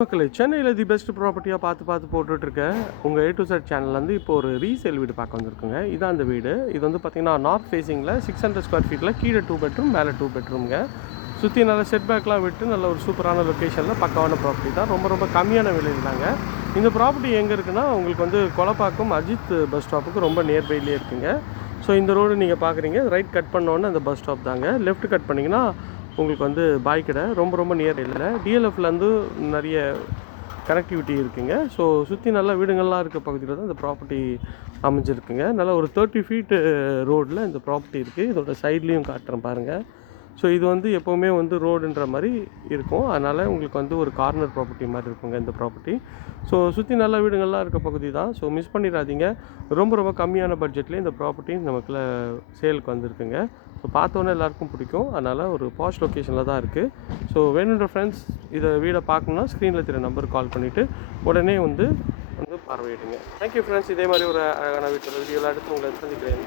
மக்களே, சென்னையில் the best ப்ராப்பர்ட்டியாக பார்த்து போட்டுட்ருக்கேன் உங்கள் A to Z சேனல்லேருந்து இப்போ ஒரு ரீசேல் வீடு பார்க்க வந்திருக்குங்க. இதான் அந்த வீடு. இது வந்து பார்த்திங்கன்னா நார்த் ஃபேஸிங்கில் 600 ஸ்கொயர் ஃபீட்டில் கீழே 2 பெட்ரூம் மேலே 2 பெட்ரூம்ங்க. சுற்றி நல்ல செட்பேக்லாம் விட்டு நல்ல ஒரு சூப்பரான லொக்கேஷனில் பக்கவான ப்ராப்பர்ட்டி தான். ரொம்ப கம்மியான விலையில் தாங்க. இந்த ப்ராப்பர்ட்டி எங்கே இருக்குன்னா உங்களுக்கு வந்து கொலப்பாக்கம் அஜித் பஸ் ஸ்டாப்புக்கு ரொம்ப நியர்பைலேயே இருக்குங்க. ஸோ இந்த ரோடு நீங்கள் பார்க்குறீங்க, ரைட் கட் பண்ணோன்னே அந்த பஸ் ஸ்டாப் தாங்க. லெஃப்ட் கட் பண்ணிங்கன்னா உங்களுக்கு வந்து பாய் கடை ரொம்ப நியர் இல்லை. டிஎல்எஃப்லேருந்து நிறைய கனெக்டிவிட்டி இருக்குங்க. ஸோ சுற்றி நல்ல வீடுங்கள்லாம் இருக்க பகுதியில் தான் இந்த ப்ராப்பர்ட்டி அமைஞ்சிருக்குங்க. நல்ல ஒரு 30 ஃபீட்டு ரோடில் இந்த ப்ராப்பர்ட்டி இருக்குது. இதோட சைட்லேயும் காட்டுறேன் பாருங்கள். ஸோ இது வந்து எப்போவுமே வந்து ரோடுன்ற மாதிரி இருக்கும். அதனால் உங்களுக்கு வந்து ஒரு கார்னர் ப்ராப்பர்ட்டி மாதிரி இருக்குங்க இந்த ப்ராப்பர்ட்டி. ஸோ சுற்றி நல்ல வீடுங்கள்லாம் இருக்க பகுதி தான். ஸோ மிஸ் பண்ணிடாதீங்க. ரொம்ப கம்மியான பட்ஜெட்லேயே இந்த ப்ராப்பர்ட்டி நமக்குள்ள சேலுக்கு வந்திருக்குங்க. ஸோ பார்த்தோன்னே எல்லாருக்கும் பிடிக்கும். அதனால் ஒரு பாஷ் லொக்கேஷனில் தான் இருக்குது. ஸோ வேணுன்ற ஃப்ரெண்ட்ஸ் இதை வீடை பார்க்கணுன்னா ஸ்க்ரீனில் தெரிய நம்பருக்கு கால் பண்ணிவிட்டு உடனே வந்து பார்வையிடுங்க. Thank you friends. இதே மாதிரி ஒரு அழகான வீட்டில் வீடியோவில் அடுத்து உங்களை சந்திக்கிறேன்.